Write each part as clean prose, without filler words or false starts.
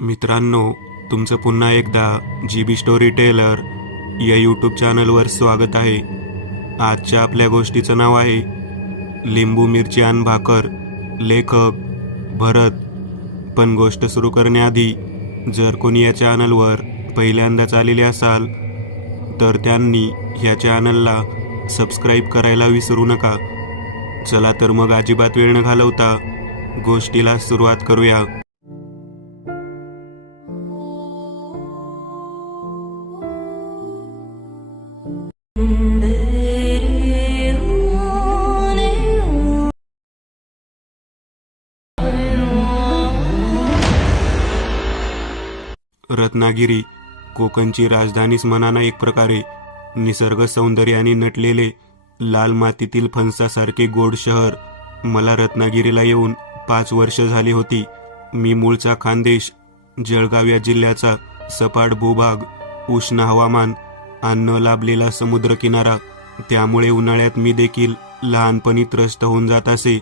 मित्रांनो, तुमचं पुन्हा एकदा GB स्टोरी टेलर या यूट्यूब चॅनलवर स्वागत आहे. आजच्या आपल्या गोष्टीचं नाव आहे लिंबू मिरची आणि भाकर. लेखक भरत. पण गोष्ट सुरू करण्याआधी जर कोणी या चॅनलवर पहिल्यांदाच आलेले असाल तर त्यांनी ह्या चॅनलला सबस्क्राईब करायला विसरू नका. चला तर मग अजिबात वेळ न घालवता गोष्टीला सुरुवात करूया. रत्नागिरी कोकणची राजधानीच म्हणा ना एक प्रकारे. निसर्ग सौंदर्याने नटलेले लाल मातीतील फणसासारखे गोड शहर. मला रत्नागिरीला येऊन 5 वर्ष झाली होती. मी मूळचा खानदेश, जळगाव या जिल्ह्याचा. सपाट भूभाग, उष्ण हवामान आणि न लाभलेला समुद्रकिनारा. त्यामुळे उन्हाळ्यात मी देखील लहानपणी त्रस्त होऊन जात असे.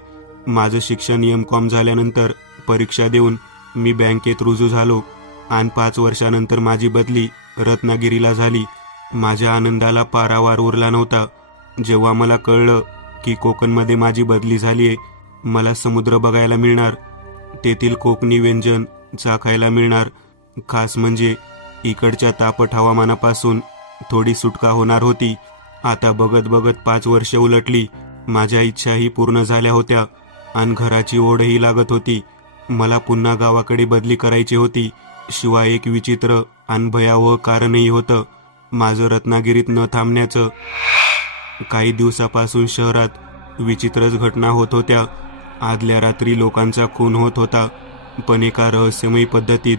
माझं शिक्षण MCOM झाल्यानंतर परीक्षा देऊन मी बँकेत रुजू झालो आणि 5 वर्षानंतर माझी बदली रत्नागिरीला झाली. माझ्या आनंदाला पारावार उरला नव्हता जेव्हा मला कळलं की कोकणमध्ये माझी बदली झालीये. मला समुद्र बघायला मिळणार, तेथील कोकणी व्यंजन चाखायला मिळणार. खास म्हणजे इकडच्या तापट हवामानापासून थोडी सुटका होणार होती. आता बघत बघत 5 वर्ष उलटली. माझ्या इच्छाही पूर्ण झाल्या होत्या आणि घराची ओढही लागत होती. मला पुन्हा गावाकडे बदली करायची होती. शिवाय एक विचित्र आणि भयावह कारणही होतं माझं रत्नागिरीत न थांबण्याचं. काही दिवसापासून शहरात विचित्रच घटना होत होत्या. आदल्या रात्री लोकांचा खून होत होता, पण एका रहस्यमयी पद्धतीत.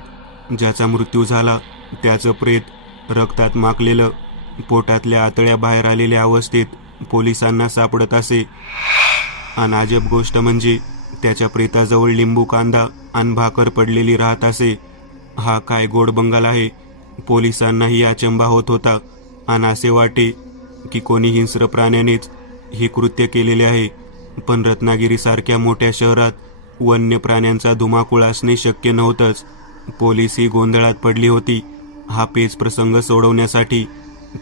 ज्याचा मृत्यू झाला त्याचं प्रेत रक्तात माखलेलं, पोटातल्या आतड्या बाहेर आलेल्या अवस्थेत पोलिसांना सापडत असे. आणि अजब गोष्ट म्हणजे त्याच्या प्रेताजवळ लिंबू, कांदा आणि भाकर पडलेली राहत असे. हा काय गोड बंगाल आहे. पोलिसांनाही अचंबा होत होता आणि असे वाटे की कोणी हिंस्र प्राण्यानेच हे कृत्य केलेले आहे. पण रत्नागिरीसारख्या मोठ्या शहरात वन्य प्राण्यांचा धुमाकूळ असणे शक्य नव्हतंच. पोलीसही गोंधळात पडली होती. हा पेच प्रसंग सोडवण्यासाठी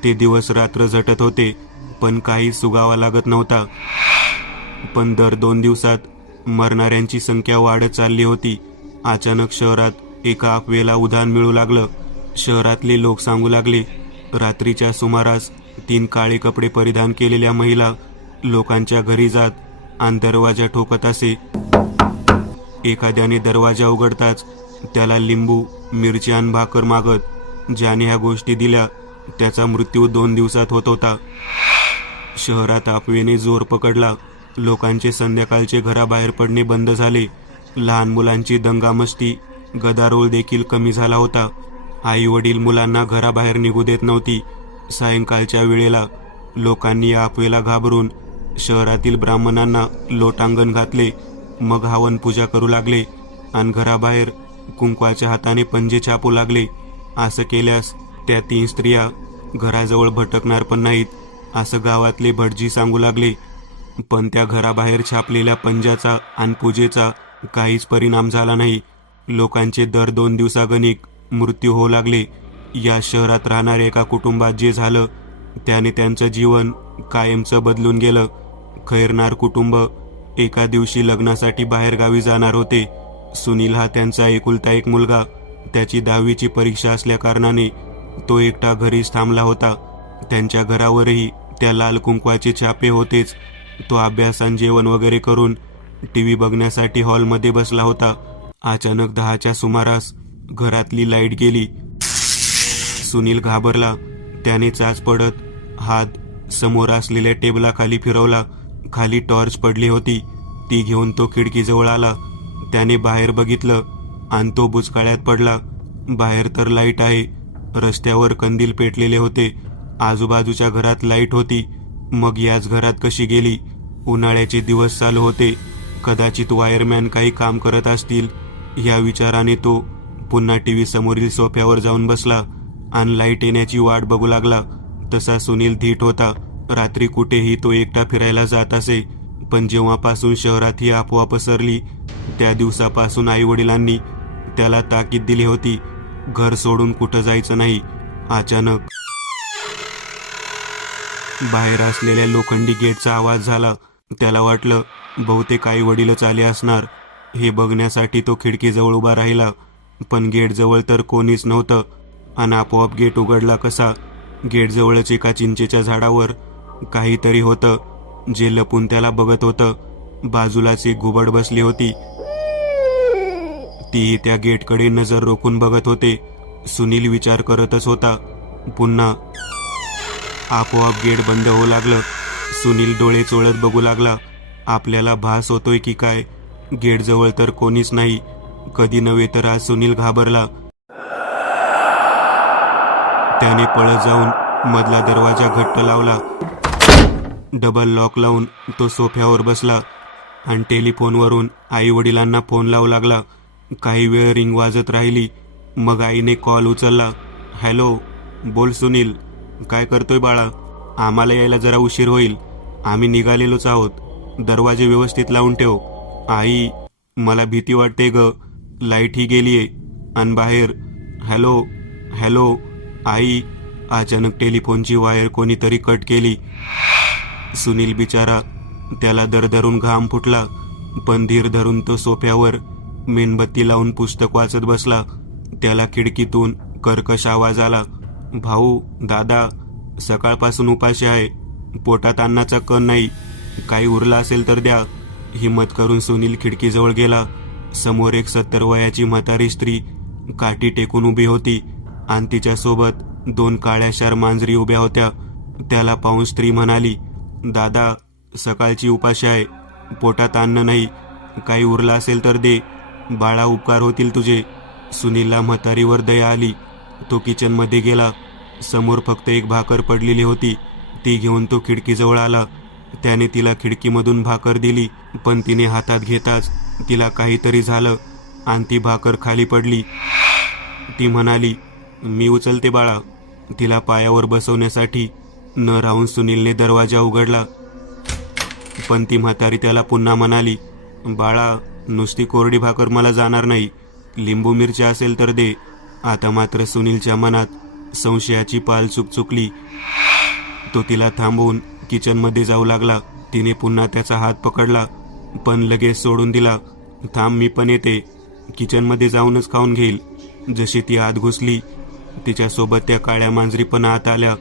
ते दिवस रात्र झटत होते, पण काही सुगावा लागत नव्हता. पण दर 2 दिवसात मरणाऱ्यांची संख्या वाढत चालली होती. अचानक शहरात एका अफवेला उधाण मिळू लागलं. शहरातले लोक सांगू लागले, रात्रीच्या सुमारास 3 काळे कपडे परिधान केलेल्या महिला लोकांच्या घरी जात आणि दरवाजा ठोकत असे. एखाद्याने दरवाजा उघडताच त्याला लिंबू, मिरची आणि भाकर मागत. ज्याने ह्या गोष्टी दिल्या त्याचा मृत्यू 2 दिवसात होत होता. शहरात अफवेने जोर पकडला. लोकांचे संध्याकाळचे घराबाहेर पडणे बंद झाले. लहान मुलांची दंगामस्ती, गदारोळ देखील कमी झाला होता. आई वडील मुलांना घराबाहेर निघू देत नव्हती. सायंकाळच्या वेळेला लोकांनी या अफवेला घाबरून शहरातील ब्राह्मणांना लोटांगण घातले. मग हवन पूजा करू लागले आणि घराबाहेर कुंकवाच्या हाताने पंजे छापू लागले. असं केल्यास त्या 3 स्त्रिया घराजवळ भटकणार पण नाहीत, असं गावातले भटजी सांगू लागले. पण त्या घराबाहेर छापलेल्या पंजाचा आणि पूजेचा काहीच परिणाम झाला नाही. लोकांचे दर 2 दिवसागणिक मृत्यू होऊ लागले. या शहरात राहणाऱ्या एका कुटुंबात जे झालं त्याने त्यांचं जीवन कायमचं बदलून गेलं. खैरनार कुटुंब एका दिवशी लग्नासाठी बाहेरगावी जाणार होते. सुनील हा त्यांचा एकुलता एक मुलगा. त्याची 10वीची परीक्षा असल्या कारणाने तो एकटा घरीच थांबला होता. त्यांच्या घरावरही त्या लाल कुंकवाचे छापे होतेच. तो अभ्यास आणि जेवण वगैरे करून TV बघण्यासाठी हॉलमध्ये बसला होता. अचानक 10च्या सुमारास घरातली लाईट गेली. सुनील घाबरला. त्याने चाच पडत हात समोर असलेल्या टेबलाखाली फिरवला. खाली टॉर्च पडली होती. ती घेऊन तो खिडकीजवळ आला. त्याने बाहेर बघितलं आणि तो बुचकाळ्यात पडला. बाहेर तर लाईट आहे, रस्त्यावर कंदील पेटलेले होते, आजूबाजूच्या घरात लाईट होती. मग याच घरात कशी गेली? उन्हाळ्याचे दिवस चालू होते. कदाचित वायरमॅन काही काम करत असतील. या विचाराने तो पुन्हा TV समोरील सोफ्यावर जाऊन बसला आणि लाईट येण्याची वाट बघू लागला. तसा सुनील धीट होता. रात्री कुठेही तो एकटा फिरायला जात असे. पण जेव्हापासून शहरात ही अफवा पसरली त्या दिवसापासून आई वडिलांनी त्याला ताकीद दिली होती, घर सोडून कुठं जायचं नाही. अचानक बाहेर असलेल्या लोखंडी गेटचा आवाज झाला. त्याला वाटलं बहुतेक आई वडीलच आले असणार. हे बघण्यासाठी तो खिडकीजवळ उभा राहिला, पण गेटजवळ तर कोणीच नव्हतं. आणि आपोआप गेट उघडला कसा? गेटजवळच एका चिंचेच्या झाडावर काहीतरी होतं, जे लपून त्याला बघत होतं. बाजूलाच एक घुबड बसली होती. ती त्या गेटकडे नजर रोखून बघत होते. सुनील विचार करतच होता. पुन्हा आपोआप गेट बंद होऊ लागलं. सुनील डोळे चोळत बघू लागला. आपल्याला भास होतोय की काय? गेटजवळ तर कोणीच नाही. कधी नव्हे तर आज सुनील घाबरला. त्याने पळत जाऊन मधला दरवाजा घट्ट लावला. डबल लॉक लावून तो सोफ्यावर बसला आणि टेलिफोनवरून आई वडिलांना फोन लावू लागला. काही वेळ रिंग वाजत राहिली. मग आईने कॉल उचलला. हॅलो, बोल सुनील. काय करतोय बाळा? आम्हाला यायला जरा उशीर होईल. आम्ही निघालेलोच आहोत. दरवाजे व्यवस्थित लावून ठेव. आई, मला भीती वाटते ग. लाईट ही गेलीये आणि बाहेर. हॅलो हॅलो आई. अचानक टेलिफोनची वायर कोणीतरी कट केली. सुनील बिचारा, त्याला दरदरून घाम फुटला, पण धीर धरून तो सोफ्यावर मेणबत्ती लावून पुस्तक वाचत बसला. त्याला खिडकीतून कर्कश आवाज आला. भाऊ, दादा, सकाळपासून उपाशी आहे. पोटात अन्नाचा कण नाही. काही उरला असेल तर द्या. हिम्मत करून सुनील खिडकीजवळ गेला. समोर एक 70 वयाची म्हातारी स्त्री काठी टेकून उभी होती आणि तिच्यासोबत 2 काळ्याशार मांजरी उभ्या होत्या. त्याला पाहून स्त्री म्हणाली, दादा, सकाळची उपाशी आहे. पोटात अन्न नाही. काही उरला असेल तर दे. बाळा, उपकार होतील तुझे. सुनीलला म्हातारीवर दया आली. तो किचनमध्ये गेला. समोर फक्त एक भाकर पडलेली होती. ती घेऊन तो खिडकीजवळ आला. त्याने तिला खिडकीमधून भाकर दिली, पण तिने हातात घेताच तिला काहीतरी झालं आणि ती भाकर खाली पडली. ती म्हणाली, मी उचलते बाळा. तिला पायावर बसवण्यासाठी न राहून सुनीलने दरवाजा उघडला, पण ती म्हातारी त्याला पुन्हा म्हणाली, बाळा, नुसती कोरडी भाकर मला जाणार नाही. लिंबू मिरची असेल तर दे. आता मात्र सुनीलच्या मनात संशयाची पाल चुकचुकली. तो तिला थांबवून किचनमध्ये जाऊ लागला. तिने पुन्हा त्याचा हात पकडला, पण लगेच सोडून दिला. थांब, मी पण येते. किचनमध्ये जाऊनच खाऊन घेईल. जशी ती आत घुसली, तिच्यासोबत त्या काळ्या मांजरी पण आत आल्या.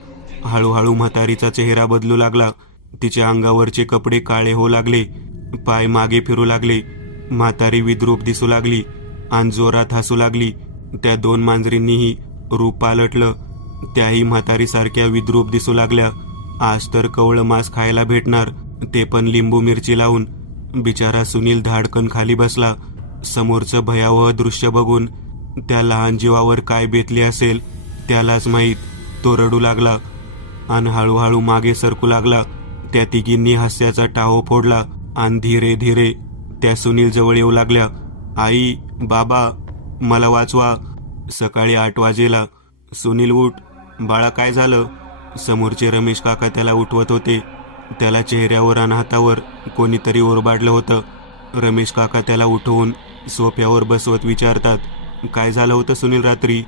हळूहळू म्हातारीचा चेहरा बदलू लागला. तिच्या अंगावरचे कपडे काळे होऊ लागले. पाय मागे फिरू लागले. म्हातारी विद्रूप दिसू लागली आणि जोरात हसू लागली. त्या 2 मांजरींनीही रूप पालटलं. त्याही म्हातारीसारख्या विद्रूप दिसू लागल्या. आज तर कवळं मांस खायला भेटणार, ते पण लिंबू मिरची लावून. बिचारा सुनील धाडकन खाली बसला. समोरचं भयावह दृश्य बघून त्या लहान जीवावर काय बेतले असेल त्यालाच माहीत. तो रडू लागला आणि हळूहळू मागे सरकू लागला. त्या तिघींनी हास्याचा टाहो फोडला आणि धीरे धीरे त्या सुनील जवळ येऊ लागल्या. आई, बाबा, मला वाचवा. सकाळी 8 वाजेला. सुनील, उठ. बाळा, काय झालं? समोरचे रमेश काका त्याला उठवत होते. त्याला चेहऱ्यावर आणि हातावर कोणीतरी ओरबाडलं होतं. रमेश काका त्याला उठवून सोफ्यावर बसवत विचारतात, काय झालं होतं सुनील रात्री?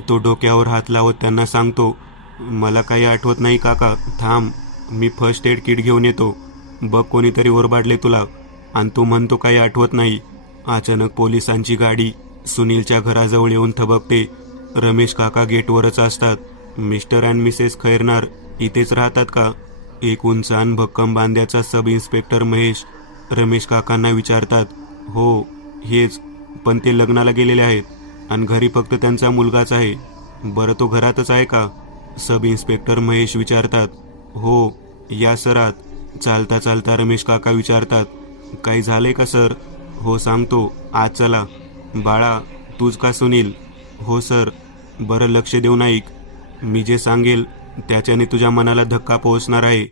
तो डोक्यावर हात लावत त्यांना सांगतो, मला काही आठवत नाही काका. थांब, मी फर्स्ट एड किट घेऊन येतो. बघ, कोणीतरी ओरबाडले तुला आणि तू म्हणतो काही आठवत नाही. अचानक पोलिसांची गाडी सुनीलच्या घराजवळ येऊन थबकते. रमेश काका गेटवरच असतात. मिस्टर अँड मिसेस खैरनार इथेच राहतात का? एक उंच आणि भक्कम बांध्याचा सब इन्स्पेक्टर महेश रमेश काकांना विचारतात. हो, हेच. पण ते लग्नाला गेलेले आहेत आणि घरी फक्त त्यांचा मुलगाच आहे. बरं, तो घरातच आहे का? सब इन्स्पेक्टर महेश विचारतात. हो, या सरात. चालता चालता रमेश काका विचारतात, काही झालंय का सर? हो, सांगतो. आज चला. बाळा, तूच का सुनील? हो सर. बरं, लक्ष देऊन ऐक. मी जे सांगेल त्याच्याने तुझ्या मनाला धक्का पोहोचणार आहे.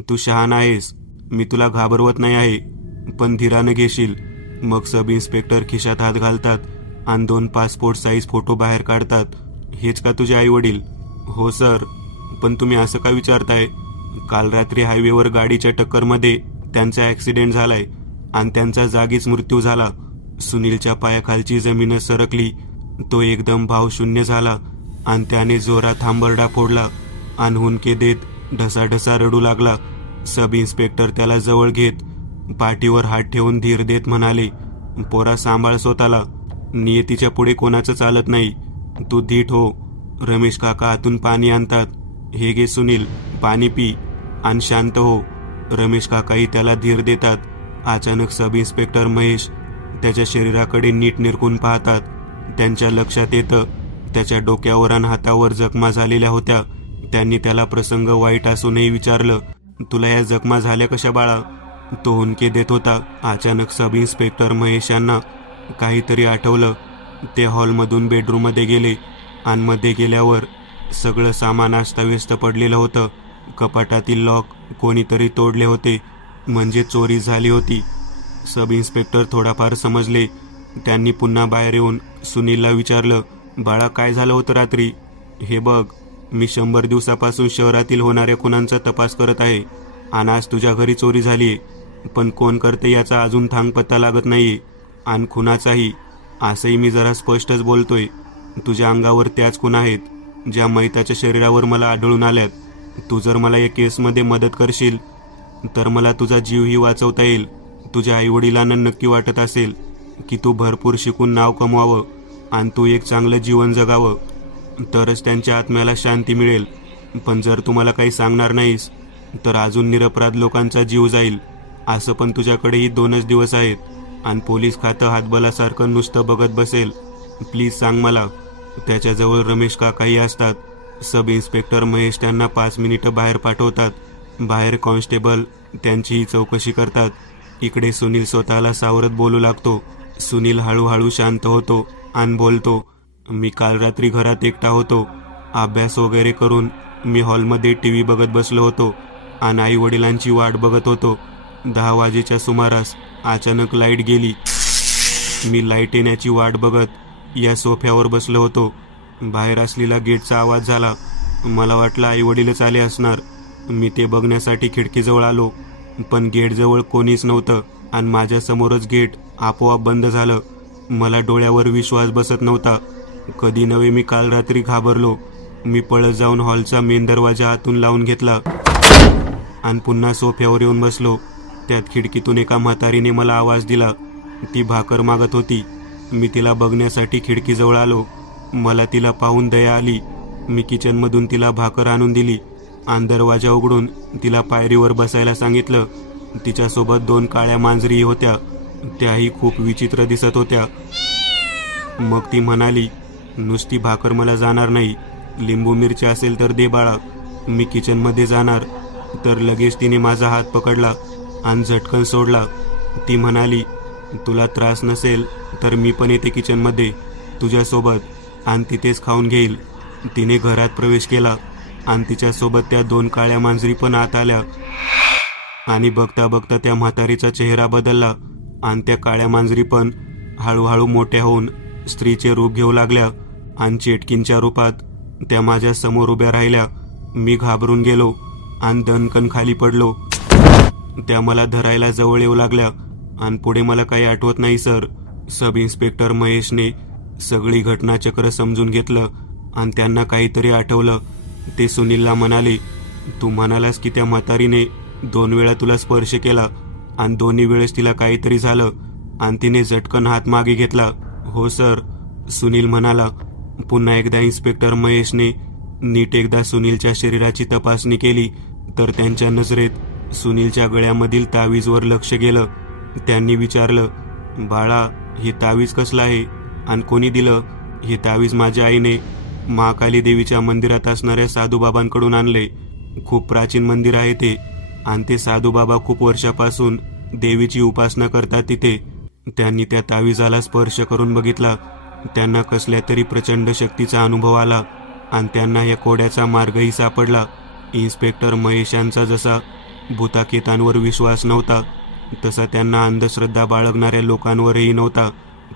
तू शहाणा आहेस. मी तुला घाबरवत नाही आहे, पण धीरानं घेशील. मग सब इन्स्पेक्टर खिशात हात घालतात आणि 2 पासपोर्ट साईज फोटो बाहेर काढतात. हेच का तुझे आई वडील? हो सर. पण तुम्ही असं का विचारताय? काल रात्री हायवेवर गाडीच्या टक्करमध्ये त्यांचा ॲक्सिडेंट झालाय आणि त्यांचा जागीच मृत्यू झाला. सुनीलच्या पायाखालची जमीनच सरकली. तो एकदम भावशून्य झाला आणि त्याने जोरात हांबरडा फोडला आणि हुंदके देत ढसाढसा रडू लागला. सब इन्स्पेक्टर त्याला जवळ घेत पाठीवर हात ठेवून धीर देत म्हणाले, पोरा सांभाळ स्वतःला, नियतीच्या पुढे कोणाचं चालत नाही, तू धीट हो. रमेश काका आतून पाणी आणतात. हे घे सुनील, पाणी पी आणि शांत हो. रमेश काकाही त्याला धीर देतात. अचानक सब इन्स्पेक्टर महेश त्याच्या शरीराकडे नीट निरखून पाहतात. त्यांच्या लक्षात येतं त्याच्या डोक्यावर आणि हातावर जखमा झालेल्या होत्या. त्यांनी त्याला प्रसंग वाईट असूनही विचारलं, तुला या जखमा झाल्या कशा बाळा? तो हुंदके देत होता. अचानक सब इन्स्पेक्टर महेश यांना काहीतरी आठवलं. ते हॉलमधून बेडरूममध्ये गेले आणि मध्ये गेल्यावर सगळं सामान अस्ताव्यस्त पडलेलं होतं. कपाटातील लॉक कोणीतरी तोडले होते, म्हणजे चोरी झाली होती. सब इन्स्पेक्टर थोडाफार समजले. त्यांनी पुन्हा बाहेर येऊन सुनीलला विचारलं, बाळा काय झालं होतं रात्री? हे बघ, मी 100 दिवसापासून शहरातील होणाऱ्या खुनांचा तपास करत आहे आणि आज तुझ्या घरी चोरी झालीये. पण कोण करते याचा अजून थांग पत्ता लागत नाहीये आणि खुनाचाही. असंही मी जरा स्पष्टच बोलतोय. तुझ्या अंगावर त्याच खुणा आहेत ज्या मैताच्या शरीरावर मला आढळून आल्यात. तू जर मला या केसमध्ये मदत करशील तर मला तुझा जीवही वाचवता येईल. तुझ्या आईवडिलांना नक्की वाटत असेल की तू भरपूर शिकून नाव कमवावं आणि तू एक चांगलं जीवन जगावं, तरच त्यांच्या आत्म्याला शांती मिळेल. पण जर तू मला काही सांगणार नाहीस तर अजून निरपराध लोकांचा जीव जाईल. असं पण तुझ्याकडेही 2च दिवस आहेत आणि पोलीस खातं हातबलासारखं नुसतं बघत बसेल. प्लीज सांग मला. त्याच्याजवळ रमेश काकाही असतात. सब इन्स्पेक्टर महेश त्यांना 5 मिनिटं बाहेर पाठवतात. बाहेर कॉन्स्टेबल त्यांचीही चौकशी करतात. इकडे सुनील स्वतःला सावरत बोलू लागतो. सुनील हळूहळू शांत होतो आणि बोलतो, मी काल रात्री घरात एकटा होतो. अभ्यास वगैरे करून मी हॉलमध्ये TV बघत बसलो होतो आणि आई वडिलांची वाट बघत होतो. 10 वाजेच्या सुमारास अचानक लाईट गेली. मी लाईट येण्याची वाट बघत या सोफ्यावर बसलो होतो. बाहेर असलेला गेटचा आवाज झाला. मला वाटलं आई वडीलच आले असणार. मी ते बघण्यासाठी खिडकीजवळ आलो, पण गेटजवळ कोणीच नव्हतं आणि माझ्यासमोरच गेट आपोआप बंद झालं. मला डोळ्यावर विश्वास बसत नव्हता. कधी नव्हे मी काल रात्री घाबरलो. मी पळत जाऊन हॉलचा मेन दरवाजा आतून लावून घेतला आणि पुन्हा सोफ्यावर येऊन बसलो. त्यात खिडकीतून एका म्हातारीने मला आवाज दिला. ती भाकर मागत होती. मी तिला बघण्यासाठी खिडकीजवळ आलो. मला तिला पाहून दया आली. मी किचनमधून तिला भाकर आणून दिली आणि दरवाजा उघडून तिला पायरीवर बसायला सांगितलं. तिच्यासोबत 2 काळ्या मांजरीही होत्या. त्याही खूप विचित्र दिसत होत्या. मग ती म्हणाली, नुसती भाकर मला जाणार नाही, लिंबू मिरची असेल तर दे बाळा. मी किचनमध्ये जाणार तर लगेच तिने माझा हात पकडला आणि झटकन सोडला. ती म्हणाली, तुला त्रास नसेल तर मी पण येते किचनमध्ये तुझ्यासोबत आणि तिथेच खाऊन घेईल. तिने घरात प्रवेश केला आणि तिच्यासोबत त्या 2 काळ्या मांजरी पण आत आल्या. आणि बघता बघता त्या म्हातारीचा चेहरा बदलला आणि त्या काळ्या मांजरी पण हळूहळू मोठ्या होऊन स्त्रीचे रूप घेऊ लागल्या आणि चेटकींच्या रूपात त्या माझ्या समोर उभ्या राहिल्या. मी घाबरून गेलो आणि दणकन खाली पडलो. त्या मला धरायला जवळ येऊ लागल्या आणि पुढे मला काही आठवत नाही सर. सब इन्स्पेक्टर महेशने सगळी घटनाचक्र समजून घेतलं आणि त्यांना काहीतरी आठवलं. ते सुनीलला म्हणाले, तू म्हणालास की त्या म्हातारीने 2 वेळा तुला स्पर्श केला आणि दोन्ही वेळेस तिला काहीतरी झालं आणि तिने झटकन हात मागे घेतला. हो सर, सुनील म्हणाला. पुन्हा एकदा इन्स्पेक्टर महेशने नीट एकदा सुनीलच्या शरीराची तपासणी केली तर त्यांच्या नजरेत सुनीलच्या गळ्यामधील तावीजवर लक्ष गेलं. त्यांनी विचारलं, बाळा हे तावीज कसलं आहे आणि कोणी दिलं? हे तावीज माझ्या आईने महाकाली देवीच्या मंदिरात असणाऱ्या साधूबाबांकडून आणले. खूप प्राचीन मंदिर आहे ते आणि ते साधूबाबा खूप वर्षापासून देवीची उपासना करतात तिथे. त्यांनी त्या तावीजाला स्पर्श करून बघितला. त्यांना कसल्या तरी प्रचंड शक्तीचा अनुभव आला आणि त्यांना या कोड्याचा मार्गही सापडला. इन्स्पेक्टर महेश यांचा जसा भूताकेतांवर विश्वास नव्हता तसा त्यांना अंधश्रद्धा बाळगणाऱ्या लोकांवरही नव्हता.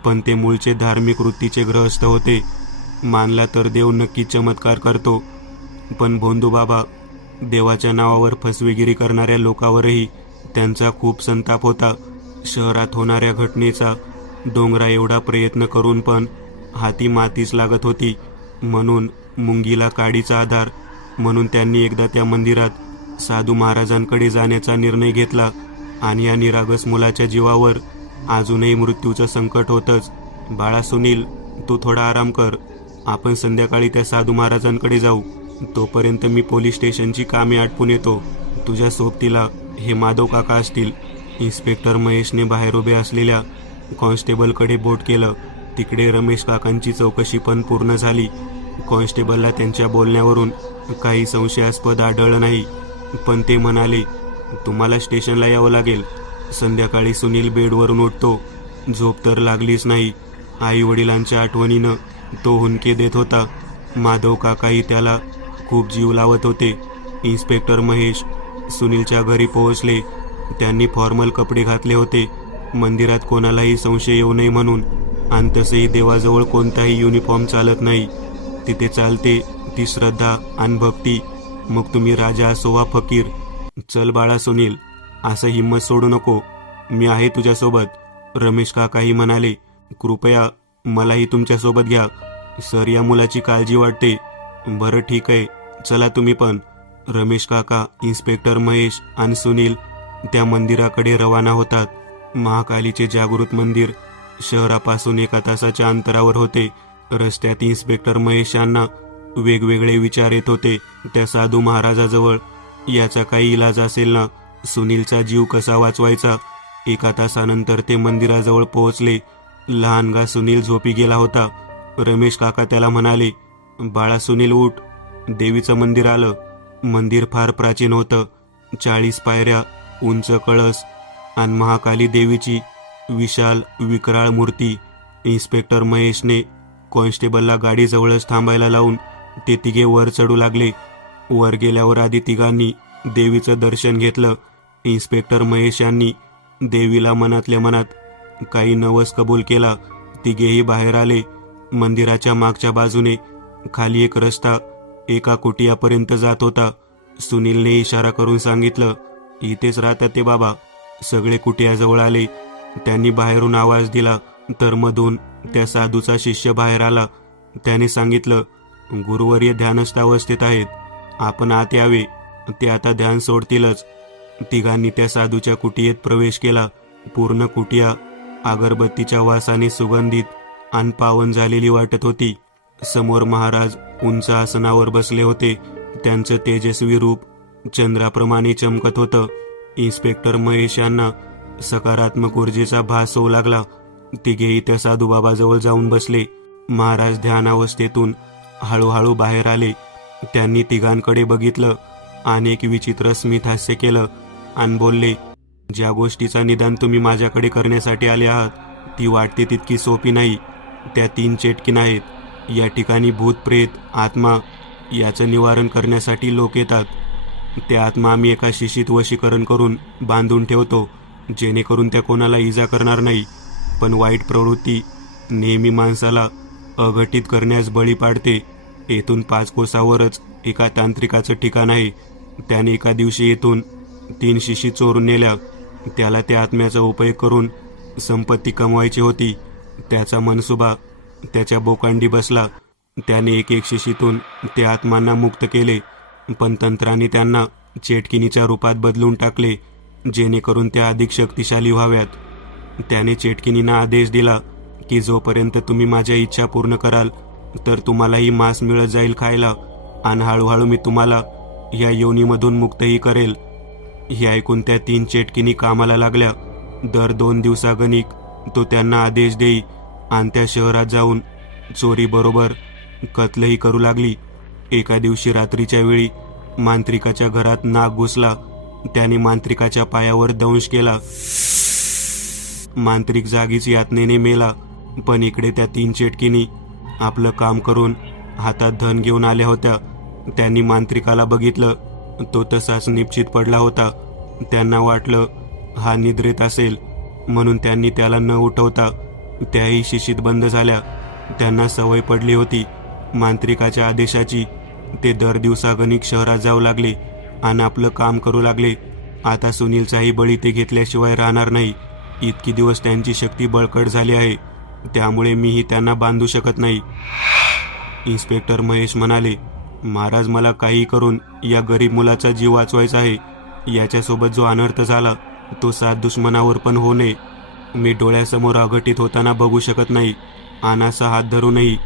पण ते मूळचे धार्मिक वृत्तीचे गृहस्थ होते. मानला तर देव नक्की चमत्कार करतो, पण भोंदूबाबा देवाच्या नावावर फसवेगिरी करणाऱ्या लोकांवरही त्यांचा खूप संताप होता. शहरात होणाऱ्या घटनेचा डोंगरा एवढा प्रयत्न करून पण हाती मातीच लागत होती. म्हणून मुंगीला काडीचा आधार म्हणून त्यांनी एकदा त्या मंदिरात साधू महाराजांकडे जाण्याचा निर्णय घेतला. आणि या निरागस मुलाच्या जीवावर अजूनही मृत्यूचं संकट होतंच. बाळा सुनील, तू थोडा आराम कर. आपण संध्याकाळी त्या साधू महाराजांकडे जाऊ. तोपर्यंत मी पोलीस स्टेशनची कामे आटपून येतो. तुझ्या सोबतीला हे माधव काका असतील. इन्स्पेक्टर महेशने बाहेर उभे असलेल्या कॉन्स्टेबलकडे बोट केलं. तिकडे रमेश काकांची चौकशी पण पूर्ण झाली. कॉन्स्टेबलला त्यांच्या बोलण्यावरून काही संशयास्पद आढळलं नाही. पण ते म्हणाले, तुम्हाला स्टेशनला यावं लागेल. संध्याकाळी सुनील बेडवरून उठतो. झोप तर लागलीच नाही. आई वडिलांच्या आठवणीनं तो हुंदके देत होता. माधव काकाही त्याला खूप जीव लावत होते. इन्स्पेक्टर महेश सुनीलच्या घरी पोहोचले. त्यांनी फॉर्मल कपडे घातले होते, मंदिरात कोणालाही संशय येऊ नये म्हणून. आणि तसेही देवाजवळ कोणताही युनिफॉर्म चालत नाही. तिथे चालते ती श्रद्धा आणि भक्ती. मग तुम्ही राजा असो वा फकीर. चल बाळा सुनील, असं हिंमत सोडू नको. मी आहे तुझ्यासोबत. रमेश काकाही म्हणाले, कृपया मलाही तुमच्यासोबत घ्या. सर, या मुलाची काळजी वाटते. बरं ठीक आहे, चला तुम्ही पण. रमेश काका, इन्स्पेक्टर महेश आणि सुनील त्या मंदिराकडे रवाना होतात. महाकालीचे जागृत मंदिर शहरापासून 1 तासाच्या अंतरावर होते. रस्त्यात इन्स्पेक्टर महेश यांना वेगवेगळे विचार येत होते. त्या साधू महाराजाजवळ याचा काही इलाज असेल ना? सुनीलचा जीव कसा वाचवायचा? 1 तासानंतर ते मंदिराजवळ पोहोचले. लहानगा सुनील झोपी गेला होता. रमेश काका त्याला म्हणाले, बाळा सुनील, उठ. देवीचं मंदिर आलं. मंदिर फार प्राचीन होतं. 40 पायऱ्या, उंच कळस आणि महाकाली देवीची विशाल विकराळ मूर्ती. इन्स्पेक्टर महेशने कॉन्स्टेबलला गाडीजवळच थांबायला लावून ते तिघे वर चढू लागले. वर गेल्यावर आधी तिघांनी देवीचं दर्शन घेतलं. इन्स्पेक्टर महेश यांनी देवीला मनातल्या मनात काही नवस कबूल केला. तिघेही बाहेर आले. मंदिराच्या मागच्या बाजूने खाली एक रस्ता एका कुटियापर्यंत जात होता. सुनीलने इशारा करून सांगितलं, इथेच राहतात ते बाबा. सगळे कुटियाजवळ आले. त्यांनी बाहेरून आवाज दिला तर मधून त्या साधूचा शिष्य बाहेर आला. त्याने सांगितलं, गुरुवर्य ध्यानस्थ अवस्थेत आहेत. आपण आत यावे. ते आता ध्यान सोडतीलच. तिघांनी त्या साधूच्या कुटियेत प्रवेश केला. पूर्ण कुटिया अगरबत्तीच्या वासाने सुगंधित आणि पावन झालेली वाटत होती. समोर महाराज उंच आसनावर बसले होते. त्यांचं तेजस्वी रूप चंद्राप्रमाणे चमकत होतं. इन्स्पेक्टर महेश यांना सकारात्मक ऊर्जेचा भास होऊ लागला. तिघेही त्या साधूबाबाजवळ जाऊन बसले. महाराज ध्यानावस्थेतून हळूहळू बाहेर आले. त्यांनी तिघांकडे बघितलं आणि एक विचित्र स्मित हास्य केलं आणि बोलले, ज्या गोष्टीचा निदान तुम्ही माझ्याकडे करण्यासाठी आले आहात ती वाटते तितकी सोपी नाही. त्या 3 चेटकीन आहेत. या ठिकाणी भूत, प्रेत, आत्मा याचं निवारण करण्यासाठी लोक येतात. त्या आत्मा आम्ही एका शिशीत वशीकरण करून बांधून ठेवतो, जेणेकरून त्या कोणाला इजा करणार नाही. पण वाईट प्रवृत्ती नेहमी माणसाला अघटित करण्यास बळी पाडते. येथून 5 कोसावरच एका तांत्रिकाचं ठिकाण आहे. त्याने एका दिवशी येथून 3 शिशी चोरून नेल्या. त्याला त्या आत्म्याचा उपयोग करून संपत्ती कमवायची होती. त्याचा मनसुबा त्याच्या बोकांडी बसला. त्याने एक शिशीतून त्या आत्मांना मुक्त केले, पण तंत्राने त्यांना चेटकिनीच्या रूपात बदलून टाकले, जेणेकरून त्या अधिक शक्तिशाली व्हाव्यात. त्याने चेटकिनींना आदेश दिला की जोपर्यंत तुम्ही माझ्या इच्छा पूर्ण कराल तर तुम्हालाही मांस मिळत जाईल खायला, आणि हळूहळू मी तुम्हाला या योनीमधून मुक्तही करेल. हे ऐकून त्या 3 चेटकिनी कामाला लागल्या. दर 2 दिवसागणिक तो त्यांना आदेश देई आणि त्या शहरात जाऊन चोरीबरोबर कत्लही करू लागली. एका दिवशी रात्रीच्या वेळी मांत्रिकाच्या घरात नाग घुसला. त्याने मांत्रिकाच्या पायावर दंश केला. मांत्रिक जागीच यातनेने मेला. पण इकडे त्या 3 चेटकिनी आपलं काम करून हातात धन घेऊन आल्या होत्या. त्यांनी मांत्रिकाला बघितलं. तो तसाच निपचित पडला होता. त्यांना वाटलं हा निद्रेत असेल, म्हणून त्यांनी त्याला न उठवता त्याही शिशीत बंद झाल्या. त्यांना सवय पडली होती मांत्रिकाच्या आदेशाची. ते दर दिवसागणिक शहरात जाऊ लागले आणि आपलं काम करू लागले. आता सुनीलचाही बळी ते घेतल्याशिवाय राहणार नाही. इतकी दिवस त्यांची शक्ती बळकट झाली आहे, त्यामुळे मीही त्यांना बांधू शकत नाही. इन्स्पेक्टर महेश म्हणाले, महाराज, मला काही करून या गरीब मुलाचा जीव वाचवायचा आहे. याच्यासोबत जो अनर्थ झाला तो 7 दुश्मनावर पण होऊ नये. मी डोळ्यासमोर अघटित होताना बघू शकत नाही. अनासा हात धरूनही.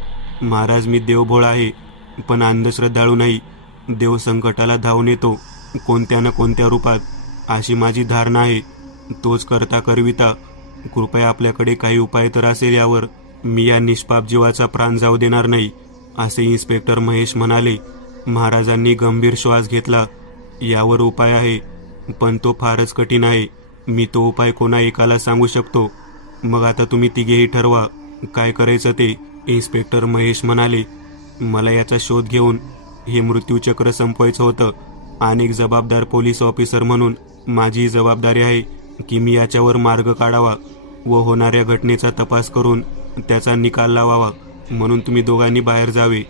महाराज, मी देवभोळा आहे, पण अंधश्रद्धाळू नाही. देव संकटाला धावून येतो कोणत्या ना कोणत्या रूपात, अशी माझी धारणा आहे. तोच करता करविता. कृपया आपल्याकडे काही उपाय तर असेल यावर. मी या निष्पाप जीवाचा प्राण जाऊ देणार नाही, असे इन्स्पेक्टर महेश म्हणाले. महाराजांनी गंभीर श्वास घेतला. यावर उपाय आहे, पण तो फारच कठीण आहे. मी तो उपाय कोणा एकाला सांगू शकतो. मग आता तुम्ही तिघेही ठरवा काय करायचं ते. इन्स्पेक्टर महेश म्हणाले, मला याचा शोध घेऊन हे मृत्यूचक्र संपवायचं होतं. अनेक जबाबदार पोलीस ऑफिसर म्हणून माझी जबाबदारी आहे की मी याच्यावर मार्ग काढावा व होणाऱ्या घटनेचा तपास करून त्याचा निकाल लावावा. म्हणून तुम्ही दोघांनी बाहेर जावे,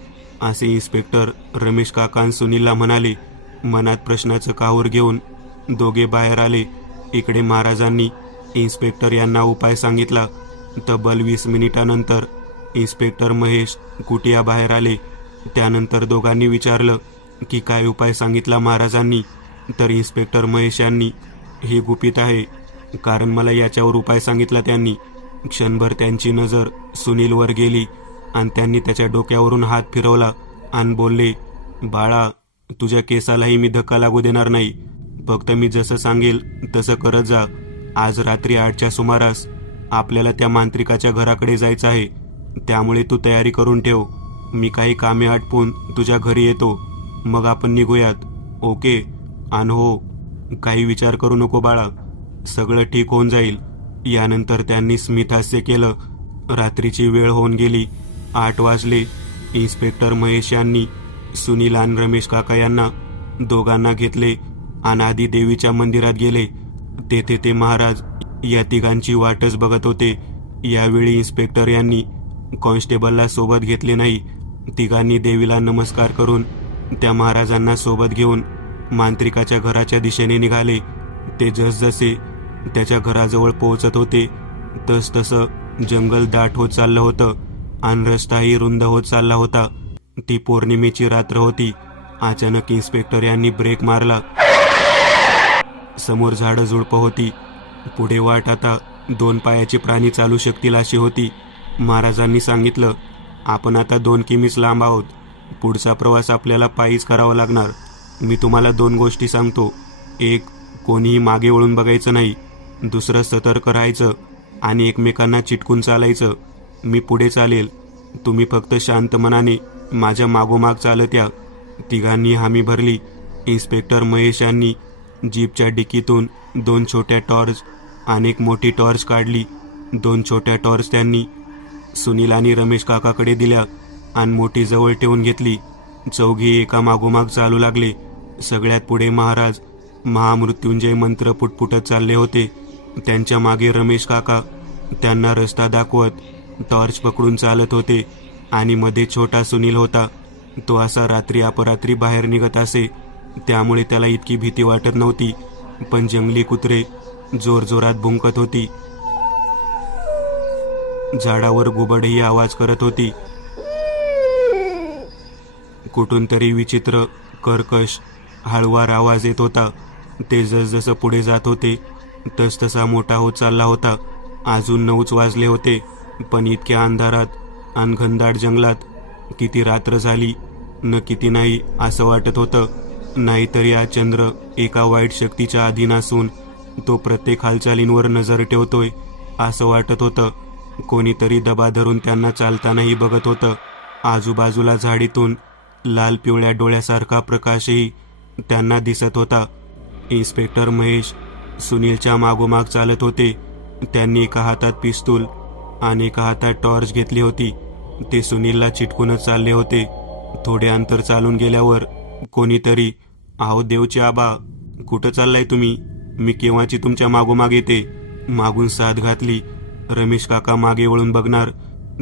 असे इन्स्पेक्टर रमेश काका सुनीलला म्हणाले. मनात प्रश्नाचं काहूर घेऊन दोघे बाहेर आले. इकडे महाराजांनी इन्स्पेक्टर यांना उपाय सांगितला. तब्बल 20 मिनिटानंतर इन्स्पेक्टर महेश कुटिया बाहेर आले. त्यानंतर दोघांनी विचारलं की काय उपाय सांगितला महाराजांनी. तर इन्स्पेक्टर महेश यांनी, हे गुपित आहे, कारण मला याच्यावर उपाय सांगितला त्यांनी. क्षणभर त्यांची नजर सुनीलवर गेली आणि त्यांनी त्याच्या डोक्यावरून हात फिरवला आणि बोलले, बाळा, तुझ्या केसालाही मी धक्का लागू देणार नाही. फक्त मी जसं सांगेल तसं करत जा. आज रात्री 8च्या सुमारास आपल्याला त्या मांत्रिकाच्या घराकडे जायचं आहे, त्यामुळे तू तयारी करून ठेव. मी काही कामे आटपून तुझ्या घरी येतो, मग आपण निघूयात. ओके? आणि हो, काही विचार करू नको बाळा, सगळं ठीक होऊन जाईल. यानंतर त्यांनी स्मितहास्य केलं. रात्रीची वेळ होऊन गेली. 8 वाजले. इन्स्पेक्टर महेश यांनी सुनील आणि रमेश काका यांना दोघांना घेतले आणि आधी देवीच्या मंदिरात गेले. तेथे ते महाराज या तिघांची वाटच बघत होते. यावेळी इन्स्पेक्टर यांनी कॉन्स्टेबलला सोबत घेतले नाही. तिघांनी देवीला नमस्कार करून त्या महाराजांना सोबत घेऊन मांत्रिकाच्या घराच्या दिशेने निघाले. ते जसजसे त्याच्या घराजवळ पोहोचत होते तसतसं जंगल दाट होत चाललं होतं आणि रस्ताही रुंद होत चालला होता. ती पौर्णिमेची रात्र होती. अचानक इन्स्पेक्टर यांनी ब्रेक मारला. समोर झाडं झुडपं होती. पुढे वाट आता 2 पायाचे प्राणी चालू शकतील अशी होती. महाराजांनी सांगितलं, आपण आता 2 किमीच लांब आहोत. पुढचा प्रवास आपल्याला पायीच करावा लागणार. मी तुम्हाला 2 गोष्टी सांगतो. एक, कोणीही मागे वळून बघायचं नाही. दुसरं, सतर्क राहायचं आणि एकमेकांना चिटकून चालायचं. मी पुढे चालेल, तुम्ही फक्त शांत मनाने माझ्या मागोमाग चालत या. तिघांनी हामी भरली. इन्स्पेक्टर महेश यांनी जीपच्या डिकीतून 2 छोट्या टॉर्च आणि एक मोठी टॉर्च काढली. 2 छोट्या टॉर्च त्यांनी सुनील आणि रमेश काकाकडे दिल्या आणि मोठी जवळ ठेवून घेतली. चौघे एका मागोमाग चालू लागले. सगळ्यात पुढे महाराज महामृत्युंजय मंत्र पुटपुटत चालले होते. त्यांच्या मागे रमेश काका त्यांना रस्ता दाखवत टॉर्च पकडून चालत होते आणि मध्ये छोटा सुनील होता. तो असा रात्री अपरात्री बाहेर निघत असे, त्यामुळे त्याला इतकी भीती वाटत नव्हती. पण जंगली कुत्रे जोरजोरात भुंकत होती. झाडावर घुबडही आवाज करत होती. कुठून तरी विचित्र कर्कश हळुवार आवाज येत होता. ते जसजसं पुढे जात होते तसतसा मोठा होत चालला होता. अजून 9च वाजले होते, पण इतक्या अंधारात आणि घनदाट जंगलात किती रात्र झाली न किती नाही असं वाटत होतं. नाहीतरी हा चंद्र एका वाईट शक्तीच्या अधीन असून तो प्रत्येक हालचालींवर नजर ठेवतोय असं वाटत होतं. कोणीतरी दबा धरून त्यांना चालतानाही बघत होतं. आजूबाजूला झाडीतून लाल पिवळ्या डोळ्यासारखा प्रकाशही त्यांना दिसत होता. इन्स्पेक्टर महेश सुनीलच्या मागोमाग चालत होते. त्यांनी एका हातात पिस्तूल आणि एका हातात टॉर्च घेतली होती. ते सुनीलला चिटकूनच चालले होते. थोडे अंतर चालून गेल्यावर कोणीतरी, आहो देवचे आबा, कुठं चाललाय तुम्ही? मी केव्हाची तुमच्या मागोमाग येते. मागून साथ घातली. रमेश काका मागे वळून बघणार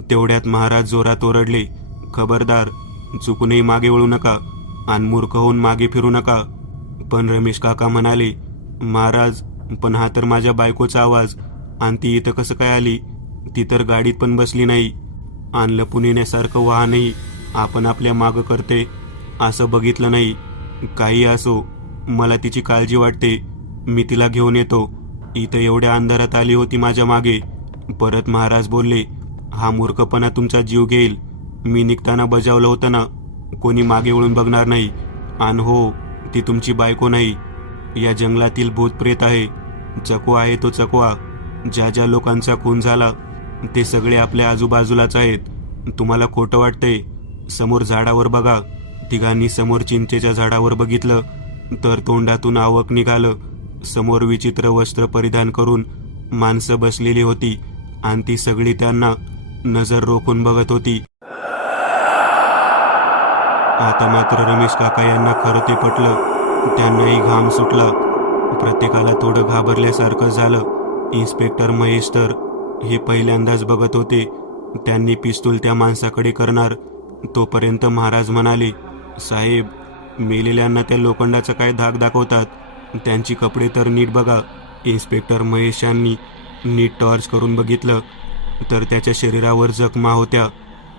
तेवढ्यात महाराज जोरात ओरडले, खबरदार, चुकूनही मागे वळू नका आणि मूर्ख होऊन मागे फिरू नका. पण रमेश काका म्हणाले, महाराज, पण हा तर माझ्या बायकोचा आवाज. आणि ती इथं कसं काय आली? ती तर गाडीत पण बसली नाही. आणि लपून येण्यासारखं वाहनही आपण आपल्या मागं करते असं बघितलं नाही. काही असो, मला तिची काळजी वाटते. मी तिला घेऊन येतो. इथं एवढ्या अंधारात आली होती माझ्या मागे. परत महाराज बोलले, हा मूर्खपणा तुमचा जीव घेईल. मी निघताना बजावलं होतं ना, कोणी मागे वळून बघणार नाही. आणि हो, ती तुमची बायको नाही. या जंगलातील भूत प्रेत आहे. चकवा आहे तो चकवा. ज्या ज्या लोकांचा खून झाला ते सगळे आपल्या आजूबाजूलाच आहेत. तुम्हाला खोटं वाटतंय? समोर झाडावर बघा. तिघांनी समोर चिंचेच्या झाडावर बघितलं तर तोंडातून आवक निघालं. समोर विचित्र वस्त्र परिधान करून माणसं बसलेली होती आणि ती सगळी त्यांना नजर रोखून बघत होती. आता मात्र रमेश काका यांना खरं ते पटलं. त्यांनाही घाम सुटला. प्रत्येकाला थोडं घाबरल्यासारखं झालं. इन्स्पेक्टर महेश तर हे पहिल्यांदाच बघत होते. त्यांनी पिस्तूल त्या माणसाकडे करणार तोपर्यंत महाराज म्हणाले, साहेब, मेलेल्यांना त्या लोखंडाचा काय धाक दाखवतात? त्यांची कपडे तर नीट बघा. इन्स्पेक्टर महेश यांनी नीट टॉर्च करून बघितलं तर त्याच्या शरीरावर जखमा होत्या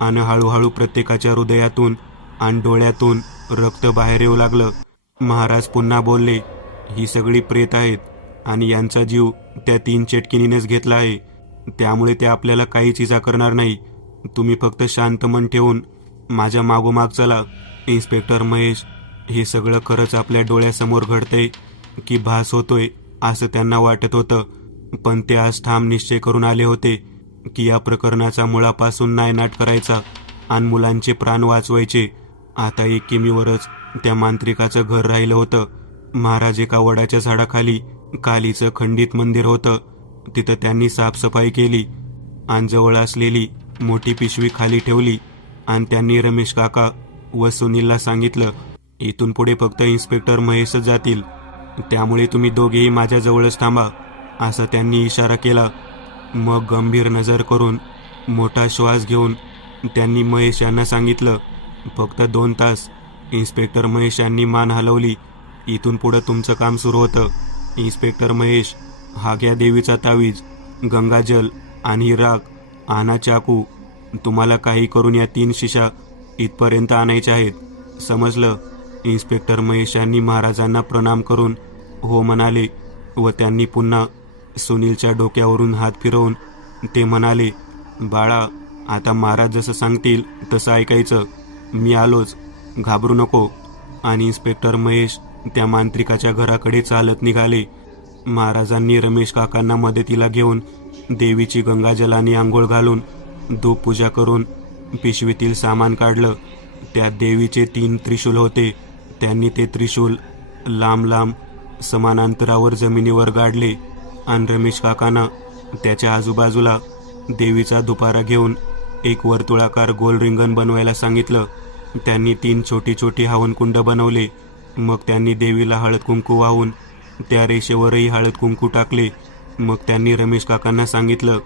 आणि हळूहळू प्रत्येकाच्या हृदयातून आणि डोळ्यातून रक्त बाहेर येऊ लागलं. महाराज पुन्हा बोलले, ही सगळी प्रेत आहेत आणि यांचा जीव त्या 3 चेटकिनीनेच घेतला आहे. त्यामुळे ते आपल्याला काहीच इजा करणार नाही. तुम्ही फक्त शांत मन ठेवून माझ्या मागोमाग चला. इन्स्पेक्टर महेश, हे सगळं खरंच आपल्या डोळ्यासमोर घडतंय की भास होतोय असं त्यांना वाटत होतं. पण ते आज ठाम निश्चय करून आले होते की या प्रकरणाचा मुळापासून नायनाट करायचा आणि मुलांचे प्राण वाचवायचे. आता 1 किमीवरच त्या मांत्रिकाचं घर राहिलं होतं. महाराज एका वडाच्या झाडाखाली कालीचं खंडित मंदिर होतं. तिथं त्यांनी साफसफाई केली आणि जवळ असलेली मोठी पिशवी खाली ठेवली आणि त्यांनी रमेश काका व सुनीलला सांगितलं, इथून पुढे फक्त इन्स्पेक्टर महेशच जातील. त्यामुळे तुम्ही दोघेही माझ्या जवळच थांबा असं त्यांनी इशारा केला. मग गंभीर नजर करून मोठा श्वास घेऊन त्यांनी महेश यांना सांगितलं, फक्त 2 तास. इन्स्पेक्टर महेश यांनी मान हलवली. इथून पुढं तुमचं काम सुरू होतं. इन्स्पेक्टर महेश, हा घ्या देवीचा तावीज, गंगाजल आणि राग, आणा चाकू. तुम्हाला काही करून या 3 शिशा इथपर्यंत आणायच्या आहेत. समजलं? इन्स्पेक्टर महेश यांनी महाराजांना प्रणाम करून हो म्हणाले व त्यांनी पुन्हा सुनीलच्या डोक्यावरून हात फिरवून ते म्हणाले, बाळा, आता महाराज जसं सांगतील तसं ऐकायचं. मी आलोच, घाबरू नको. आणि इन्स्पेक्टर महेश त्या मांत्रिकाच्या घराकडे चालत निघाले. महाराजांनी रमेश काकांना मदतीला घेऊन देवीची गंगाजलाने आंघोळ घालून धूप पूजा करून पिशवीतील सामान काढलं. त्यात देवीचे 3 त्रिशूल होते. त्यांनी ते त्रिशूल लांब लांब समानांतरावर जमिनीवर गाडले आणि रमेश काकांना त्याच्या आजूबाजूला देवीचा धुपारा घेऊन एक वर्तुळाकार गोल रिंगण बनवायला सांगितलं. त्यांनी 3 छोटी छोटी हवनकुंड बनवले. मग त्यांनी देवीला हळद कुंकू वाहून त्या रेषेवरही हळद कुंकू टाकले. मग त्यांनी रमेश काकांना सांगितलं,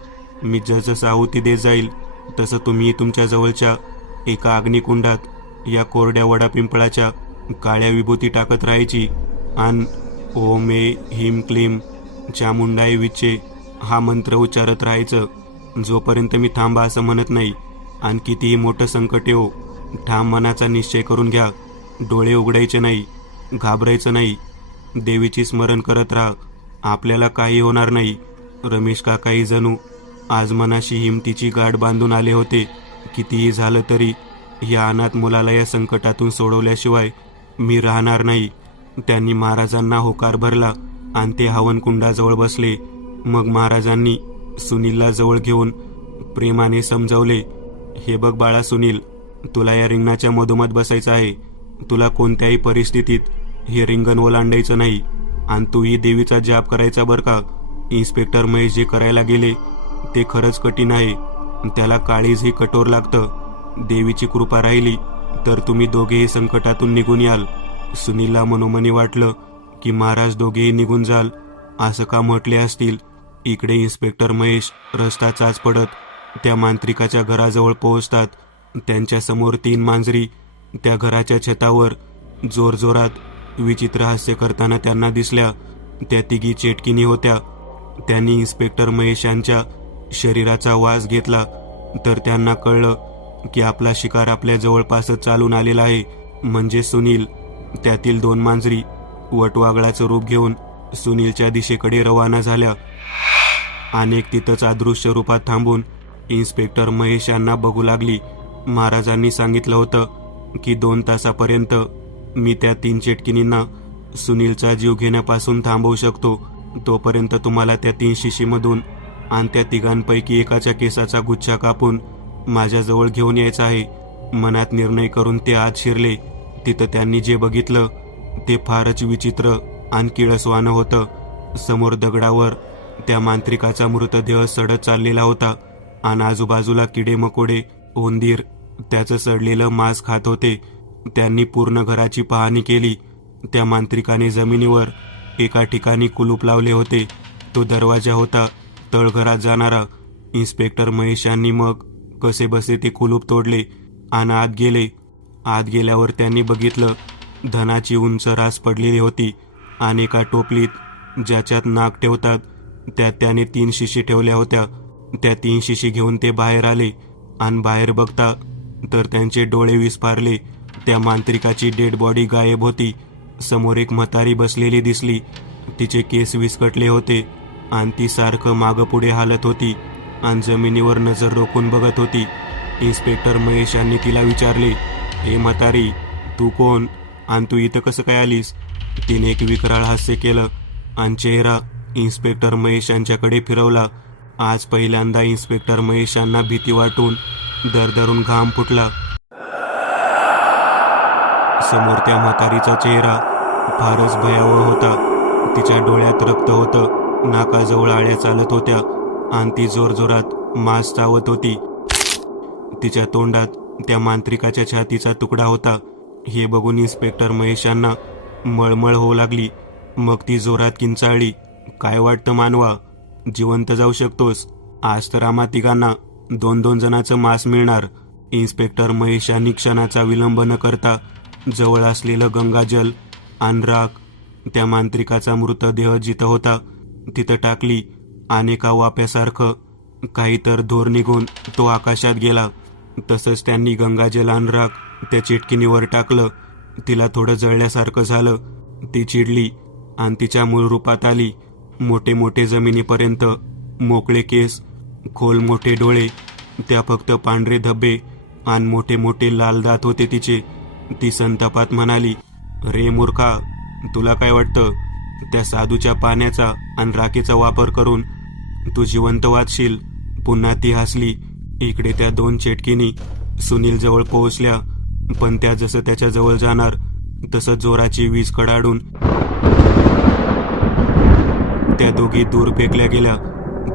मी जसं आहुती देत जाईल तसं तुम्ही तुमच्या जवळच्या एका अग्निकुंडात या कोरड्या वडा पिंपळाच्या काळ्या विभूती टाकत राहायची आणि ओम ए हिम क्लीम चामुंडाय विचे हा मंत्र उच्चारत राहायचं जोपर्यंत मी थांबा असं म्हणत नाही. आणि कितीही मोठं संकट येऊ, ठाम मनाचा निश्चय करून घ्या. डोळे उघडायचे नाही, घाबरायचं नाही. देवीची स्मरण करत राहा, आपल्याला काही होणार नाही. रमेश काकाही जणू आज मनाशी हिमतीची गाठ बांधून आले होते. कितीही झालं तरी या अनाथ मुलाला या संकटातून सोडवल्याशिवाय मी राहणार नाही. त्यांनी महाराजांना होकार भरला आणि ते हवनकुंडाजवळ बसले. मग महाराजांनी सुनीलला जवळ घेऊन प्रेमाने समजावले, हे बघ बाळा सुनील, तुला या रिंगणाच्या मधोमध बसायचं आहे. तुला कोणत्याही परिस्थितीत हे रिंगण ओलांडायचं नाही आणि तूही देवीचा जाप करायचा बरं का. इन्स्पेक्टर महेश जे करायला गेले ते खरंच कठीण आहे. त्याला काळीजही कठोर लागतं. देवीची कृपा राहिली तर तुम्ही दोघेही संकटातून निघून याल. सुनीलला मनोमनी वाटलं की महाराज दोघेही निघून जाल असं का म्हटले असतील. इकडे इन्स्पेक्टर महेश रस्ता चाच पडत त्या मांत्रिकाच्या घराजवळ पोहोचतात. त्यांच्यासमोर 3 मांजरी त्या घराच्या छतावर जोरजोरात विचित्र हास्य करताना त्यांना दिसल्या. त्या तिघी चेटकिनी होत्या. त्यांनी इन्स्पेक्टर महेश यांच्या शरीराचा वास घेतला तर त्यांना कळलं की आपला शिकार आपल्या जवळपासच चालून आलेला आहे. म्हणजे सुनील. त्यातील 2 मांजरी वटवागळाचं रूप घेऊन सुनीलच्या दिशेकडे रवाना झाल्या. अनेक तिथंच अदृश्य रूपात थांबून इन्स्पेक्टर महेश यांना बघू लागली. महाराजांनी सांगितलं होतं की 2 तासापर्यंत मी त्या 3 चेटकिनींना सुनीलचा जीव घेण्यापासून थांबवू शकतो. तोपर्यंत तुम्हाला त्या 3 शिशीमधून आणि त्या 3घांपैकी एकाच्या केसाचा गुच्छा कापून माझ्याजवळ घेऊन यायचा आहे. मनात निर्णय करून ते आत शिरले. तिथं त्यांनी जे बघितलं ते फारच विचित्र आणि किळसवाणं होतं. समोर दगडावर त्या मांत्रिकाचा मृतदेह सडत चाललेला होता आणि आजूबाजूला किडे मकोडे, उंदीर त्याचं सडलेलं मांस खात होते. त्यांनी पूर्ण घराची पाहणी केली. त्या मांत्रिकाने जमिनीवर एका ठिकाणी कुलूप लावले होते. तो दरवाजा होता तळघरात जाणारा. इन्स्पेक्टर महेश यांनी मग कसे बसे ते कुलूप तोडले आणि आत गेले. आत गेल्यावर त्यांनी बघितलं धनाची उंच रास पडलेली होती आणि एका टोपलीत ज्याच्यात नाक ठेवतात त्यात त्याने 3 शिशी ठेवल्या होत्या. त्या 3 शिशी घेऊन ते बाहेर आले आणि बाहेर बघता तर त्यांचे डोळे विस्फारले. त्या मांत्रिकाची डेड बॉडी गायब होती. समोर एक म्हातारी बसलेली दिसली. तिचे केस विस्कटले होते आणि ती सारखं मागं पुढे हालत होती आणि जमिनीवर नजर रोखून बघत होती. इन्स्पेक्टर महेश यांनी तिला विचारले, हे म्हातारी, तू कोण आणि तू इथं कसं काय आलीस? तिने एक विकराळ हास्य केलं आणि चेहरा इन्स्पेक्टर महेश यांच्याकडे फिरवला. आज पहिल्यांदा इन्स्पेक्टर महेश यांना भीती वाटून दरदरून घाम फुटला. समोर त्या म्हातारीचा चेहरा फारच भयावह होता. तिच्या डोळ्यात रक्त होतं, नाकाजवळ आळ्या चालत होत्या आणि ती जोरजोरात मांस चावत होती. तिच्या तोंडात त्या मांत्रिकाच्या छातीचा तुकडा होता. हे बघून इन्स्पेक्टर महेश यांना मळमळ होऊ लागली. मग ती जोरात किंचाळली, काय वाटतं मानवा, जिवंत जाऊ शकतोस? आज तर आम्हा 3घांना 2-2 जणांचं मांस मिळणार. इन्स्पेक्टर महेश यांनी क्षणाचा विलंब न करता जवळ असलेलं गंगाजल आणि राख त्या मांत्रिकाचा मृतदेह जिथं होता तिथं टाकली आणि एका वाप्यासारखं काही तर धूर निघून तो आकाशात गेला. तसंच त्यांनी गंगाजल आणि राख त्या चिटकिनीवर टाकलं. तिला थोडं जळल्यासारखं झालं. ती चिडली आणि तिच्या मूळ रूपात आली. मोठे मोठे जमिनीपर्यंत मोकळे केस, खोल मोठे डोळे, त्या फक्त पांढरे धब्बे आणि मोठे मोठे लाल दात होते तिचे. ती संतापात म्हणाली, रे मूर्खा, तुला काय वाटतं त्या साधूच्या पाण्याचा आणि राखेचा वापर करून तू जिवंत वाचशील? पुन्हा ती हसली. इकडे त्या 2 चेटकिनी सुनील जवळ पोहोचल्या, पण त्या जसं त्याच्या जवळ जाणार तसं जोराची वीज कडाडून त्या दोघी दूर फेकल्या गेल्या.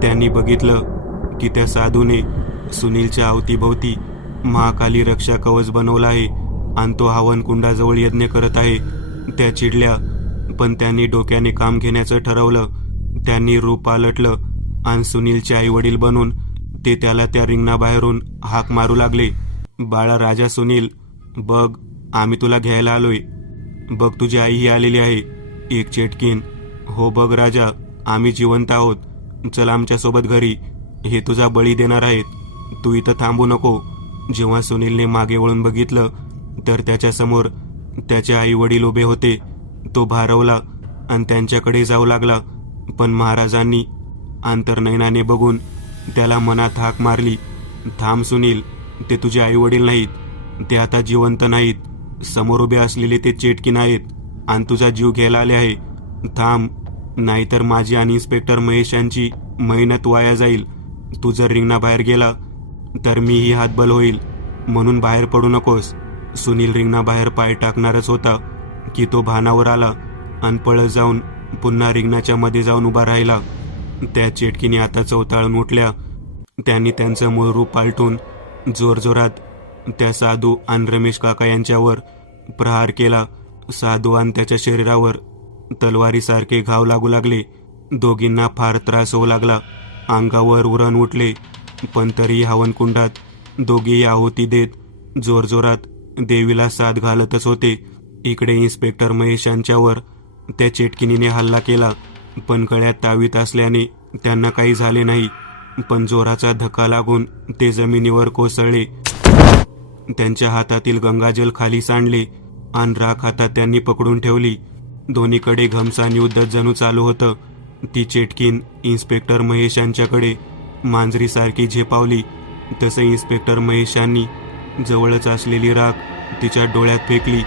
त्यांनी बघितलं की त्या साधूने सुनीलच्या अवतीभोवती महाकाली रक्षा कवच बनवला आहे आणि तो हवन कुंडाजवळ यज्ञ करत आहे. त्या चिडल्या, पण त्यांनी डोक्याने काम घेण्याचं ठरवलं. त्यांनी रूप पालटलं आणि सुनीलचे आई वडील बनून ते त्याला त्या रिंगणाबाहेरून हाक मारू लागले, बाळा राजा सुनील, बघ आम्ही तुला घ्यायला आलोय. बघ तुझी आईही आलेली आहे. एक चेटकीन, हो बघ राजा, आम्ही जिवंत आहोत. चल आमच्यासोबत घरी, हे तुझा बळी देणार आहेत. तू इथं थांबू नको. जेव्हा सुनीलने मागे वळून बघितलं तर त्याच्यासमोर त्याचे आई वडील उभे होते. तो भारावला आणि त्यांच्याकडे जाऊ लागला, पण महाराजांनी अंतर्नयनाने बघून त्याला मनात हाक मारली, थांब सुनील, ते तुझे आई वडील नाहीत. ते आता जिवंत नाहीत. समोर उभे असलेले ते चेटकीन आहेत आणि तुझा जीव घ्यायला आले आहे. थांब, नाहीतर माझी आणि इन्स्पेक्टर महेश यांची मेहनत वाया जाईल. तू जर रिंगणाबाहेर गेला तर मीही हातबल होईल, म्हणून बाहेर पडू नकोस. सुनील रिंगणाबाहेर पाय टाकणारच होता की तो भानावर आला आणि पळत जाऊन पुन्हा रिंगणाच्या मध्ये जाऊन उभा राहिला. त्या चेटकीने आता चवताळून उठल्या. त्यांनी त्यांचं मूळ रूप पालटून जोरजोरात त्या साधू आणि रमेश काका यांच्यावर प्रहार केला. साधू आणि त्याच्या शरीरावर तलवारीसारखे घाव लागू लागले. दोघींना फार त्रास होऊ लागला. अंगावर उरण उठले, पण तरीही हवनकुंडात दोघेही आहुती देत जोरजोरात देवीला साथ घालतच होते. इकडे इन्स्पेक्टर महेश यांच्यावर त्या चेटकिनीने हल्ला केला, पण गळ्यात तावीत असल्याने त्यांना काही झाले नाही, पण जोराचा धक्का लागून ते जमिनीवर कोसळले. त्यांच्या हातातील गंगाजल खाली सांडले आणि राख हातात त्यांनी पकडून ठेवली. दोन्हीकडे घमसान युद्ध जणू चालू होतं. ती चेटकीन इन्स्पेक्टर महेश यांच्याकडे मांजरीसारखी झेपावली. तसे इन्स्पेक्टर महेशांनी जवळच असलेली राख तिच्या डोळ्यात फेकली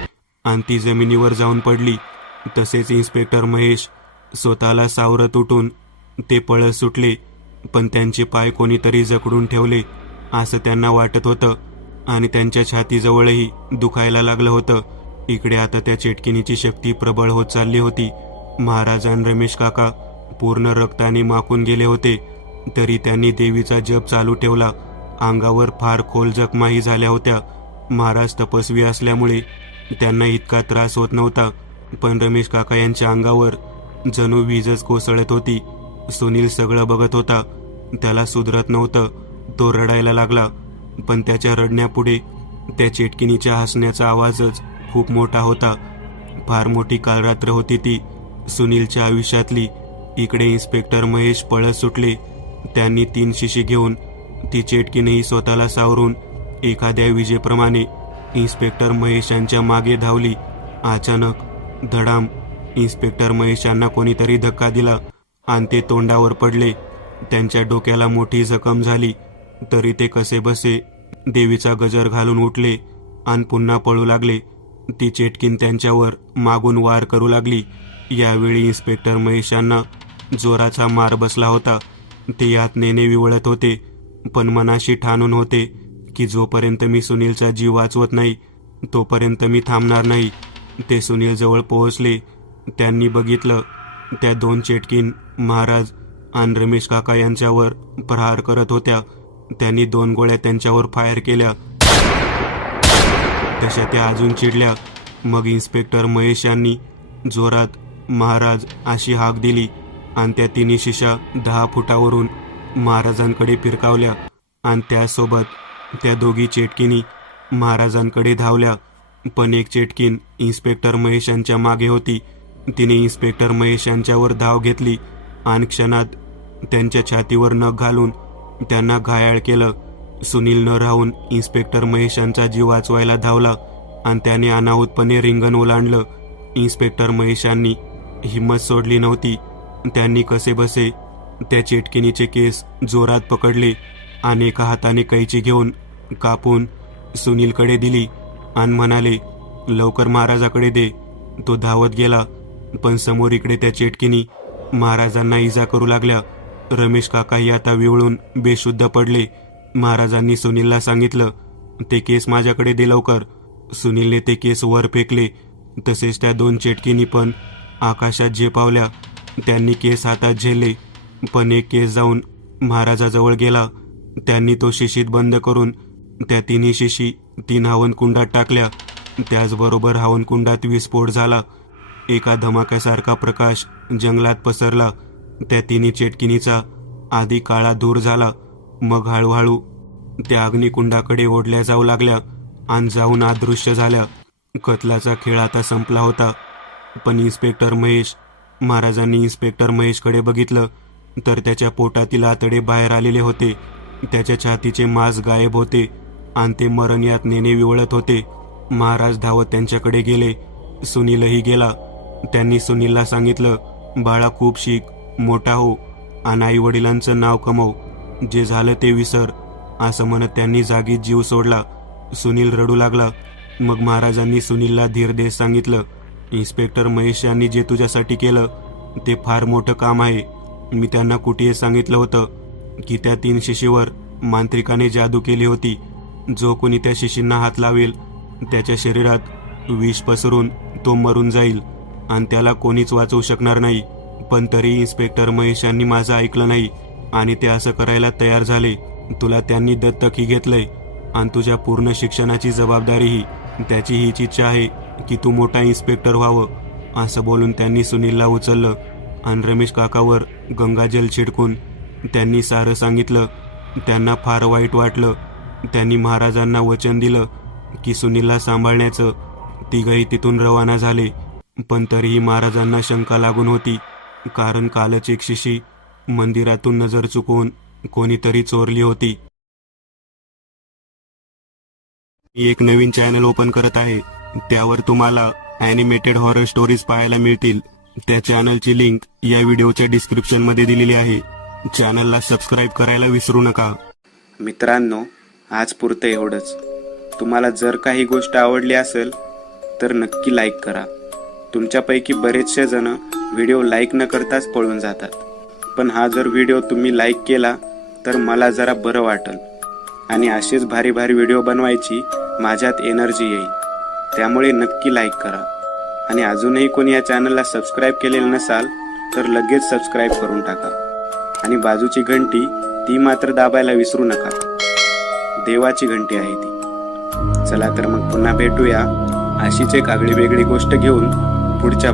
आणि ती जमिनीवर जाऊन पडली. तसेच इन्स्पेक्टर महेश स्वतःला सावरत उठून ते पळत सुटले. पण त्यांचे पाय कोणीतरी जखडून ठेवले असं त्यांना वाटत होतं आणि त्यांच्या छातीजवळही दुखायला लागलं होतं. इकडे आता त्या चेटकिनीची शक्ती प्रबळ होत चालली होती. महाराज आणि रमेश काका पूर्ण रक्ताने माखून गेले होते, तरी त्यांनी देवीचा जप चालू ठेवला. अंगावर फार खोल जखमाही झाल्या होत्या. महाराज तपस्वी असल्यामुळे त्यांना इतका त्रास होत नव्हता, पण रमेश काका यांच्या अंगावर जणू वीजच कोसळत होती. सुनील सगळं बघत होता. त्याला सुधरत नव्हतं. तो रडायला लागला, पण त्याच्या रडण्यापुढे त्या चेटकिनीच्या हसण्याचा आवाजच खूप मोठा होता. फार मोठी कालरात्र होती ती सुनीलच्या आयुष्यातली. इकडे इन्स्पेक्टर महेश पळत सुटले. त्यांनी 3 शिशी घेऊन ती चेटकीनही स्वतःला सावरून एखाद्या विजेप्रमाणे इन्स्पेक्टर महेश यांच्या मागे धावली. अचानक धडाम, इन्स्पेक्टर महेश यांना कोणीतरी धक्का दिला आणि ते तोंडावर पडले. त्यांच्या डोक्याला मोठी जखम झाली, तरी ते कसेबसे देवीचा गजर घालून उठले आणि पुन्हा पळू लागले. ती चेटकीन त्यांच्यावर मागून वार करू लागली. यावेळी इन्स्पेक्टर महेश यांना जोराचा मार बसला होता. ते यातनेने विवळत होते, पण मनाशी ठाणून होते की जोपर्यंत मी सुनीलचा जीव वाचवत नाही तोपर्यंत मी थांबणार नाही. ते सुनील जवळ पोहोचले. त्यांनी बघितलं त्या 2 चेटकीन महाराज आणि रमेश काका यांच्यावर प्रहार करत होत्या. त्यांनी 2 गोळ्या त्यांच्यावर फायर केल्या. तशा त्या अजून चिडल्या. मग इन्स्पेक्टर महेश यांनी जोरात महाराज अशी हाक दिली आणि त्या 3 शिशा 10 फुटावरून महाराजांकडे फिरकावल्या आणि त्यासोबत त्या 2 चेटकिनी महाराजांकडे धावल्या. पण एक चेटकीन इन्स्पेक्टर महेश यांच्या मागे होती. तिने इन्स्पेक्टर महेश यांच्यावर धाव घेतली आणि क्षणात त्यांच्या छातीवर नख घालून त्यांना घायाळ केलं. सुनील न राहून इन्स्पेक्टर महेश यांचा जीव वाचवायला धावला आणि त्याने अनाहूतपणे रिंगण ओलांडलं. इन्स्पेक्टर महेश यांनी हिंमत सोडली नव्हती. त्यांनी कसेबसे त्या चेटकिनीचे केस जोरात पकडले आणि एका हाताने कैची घेऊन कापून सुनीलकडे दिली आणि म्हणाले, लवकर महाराजाकडे दे. तो धावत गेला, पण समोर इकडे त्या चेटकिनी महाराजांना इजा करू लागल्या. रमेश काकाही आता विवळून बेशुद्ध पडले. महाराजांनी सुनीलला सांगितलं, ते केस माझ्याकडे दे लवकर. सुनीलने ते केस वर फेकले. तसेच त्या 2 चेटकिनी पण आकाशात झेपावल्या. त्यांनी केस हातात झेलले, पण एक केस जाऊन महाराजाजवळ गेला. त्यांनी तो शिशीत बंद करून त्या 3 शिशी 3 हवनकुंडात टाकल्या. त्याचबरोबर हवनकुंडात विस्फोट झाला. एका धमाक्यासारखा प्रकाश जंगलात पसरला. त्या 3 चेटकिनीचा आधी काळा धूर झाला, मग हळूहळू त्या अग्निकुंडाकडे ओढल्या जाऊ लागल्या आणि जाऊन अदृश्य झाल्या. कत्लाचा खेळ आता संपला होता. पण इन्स्पेक्टर महेश, महाराजांनी इन्स्पेक्टर महेशकडे बघितलं तर त्याच्या पोटातील आतडे बाहेर आलेले होते. त्याच्या छातीचे मांस गायब होते आणि ते मरण यातनेने विवळत होते. महाराज धावत त्यांच्याकडे गेले. सुनीलही गेला. त्यांनी सुनीलला सांगितलं, बाळा खूप शिक, मोठा हो आणि आई वडिलांचं नाव कमव. जे झालं ते विसर, असं म्हणत त्यांनी जागीच जीव सोडला. सुनील रडू लागला. मग महाराजांनी सुनीलला धीर देत सांगितलं, इन्स्पेक्टर महेश यांनी जे तुझ्यासाठी केलं ते फार मोठं काम आहे. मी त्यांना कुठेही सांगितलं होतं की त्या 3 शिशीवर मांत्रिकाने जादू केली होती. जो कोणी त्या शिशींना हात लावेल त्याच्या शरीरात विष पसरून तो मरून जाईल आणि त्याला कोणीच वाचवू शकणार नाही. पण तरी इन्स्पेक्टर महेश यांनी माझं ऐकलं नाही आणि ते असं करायला तयार झाले. तुला त्यांनी दत्तकही घेतलंय आणि तुझ्या पूर्ण शिक्षणाची जबाबदारीही. त्याची हीच इच्छा आहे की तू मोठा इन्स्पेक्टर व्हावं. असं बोलून त्यांनी सुनीलला उचललं आणि रमेश काकावर गंगाजल छिडकून त्यांनी सारं सांगितलं. त्यांना फार वाईट वाटलं. त्यांनी महाराजांना वचन दिलं की सुनीलला सांभाळण्याचं. तिघही तिथून रवाना झाले. पण तरीही महाराजांना शंका लागून होती, कारण कालच एक शिशी मंदिरातून नजर चुकवून कोणीतरी चोरली होती. मी एक नवीन चॅनल ओपन करत आहे. त्यावर तुम्हाला ॲनिमेटेड हॉरर स्टोरीज पाहायला मिळतील. त्या चॅनलची लिंक या व्हिडिओच्या डिस्क्रिप्शन मध्ये दिलेली आहे. चॅनलला सबस्क्राईब करायला विसरू नका. मित्रांनो, आज पुरतं एवढंच. तुम्हाला जर काही गोष्ट आवडली असेल तर नक्की लाईक करा. तुमच्यापैकी बरेचसे जण व्हिडिओ लाईक न करताच पळून जातात, पण हा जर व्हिडिओ तुम्ही लाईक केला तर मला जरा बरं वाटेल आणि असेच भारी भारी व्हिडिओ बनवायची माझ्यात एनर्जी येईल. त्यामुळे नक्की लाईक करा आणि अजूनही कोणी या चॅनलला सबस्क्राईब केलेलं नसाल तर लगेच सबस्क्राईब करून टाका आणि बाजूची घंटी ती मात्र दाबायला विसरू नका. देवाची घंटी आहे ती. चला तर मग पुन्हा भेटूया अशीच एक आगळी वेगळी गोष्ट घेऊन पुढच्या